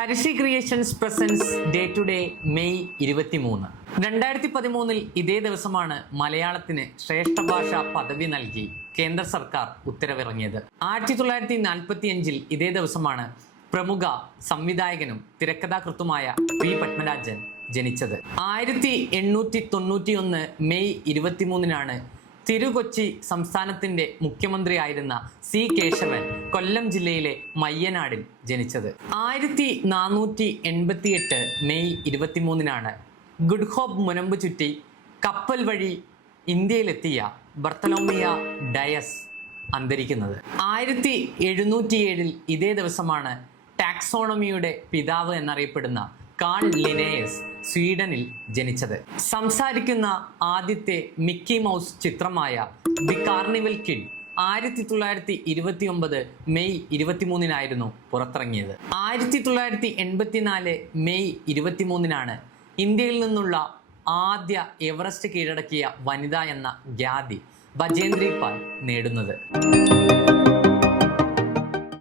Harisree creations presents day to day May 23. 2013 ഇതേ ദിവസമാണ് മലയാളത്തിന് ശ്രേഷ്ഠ ഭാഷ പദവി നൽകി കേന്ദ്ര സർക്കാർ ഉത്തരവിറങ്ങിയത്. 1945 ഇതേ ദിവസമാണ് പ്രമുഖ സംവിധായകനും തിരക്കഥാകൃത്തുമായ പി പത്മരാജൻ ജനിച്ചത്. 1891 മെയ് 23 തിരുകൊച്ചി സംസ്ഥാനത്തിന്റെ മുഖ്യമന്ത്രിയായിരുന്ന സി കേശവൻ കൊല്ലം ജില്ലയിലെ മയ്യനാടിൽ ജനിച്ചത്. 1488 മെയ് 23 ഗുഡ് ഹോപ്പ് മുനമ്പ് ചുറ്റി കപ്പൽ വഴി ഇന്ത്യയിലെത്തിയ ബർത്തലോമിയ ഡയസ് അന്തരിക്കുന്നത്. 1707 ഇതേ ദിവസമാണ് ടാക്സോണമിയുടെ പിതാവ് എന്നറിയപ്പെടുന്ന കാൾ ലിനേയസ് സ്വീഡനിൽ ജനിച്ചത്. സംസാരിക്കുന്ന ആദ്യത്തെ മിക്കി മൗസ് ചിത്രമായ ദി കാർണിവൽ കിഡ് 1929 മെയ് 23 പുറത്തിറങ്ങിയത്. 1984 മെയ് 23 ഇന്ത്യയിൽ നിന്നുള്ള ആദ്യ എവറസ്റ്റ് കീഴടക്കിയ വനിത എന്ന ഖ്യാതി ബജേന്ദ്രി പാൽ നേടുന്നത്.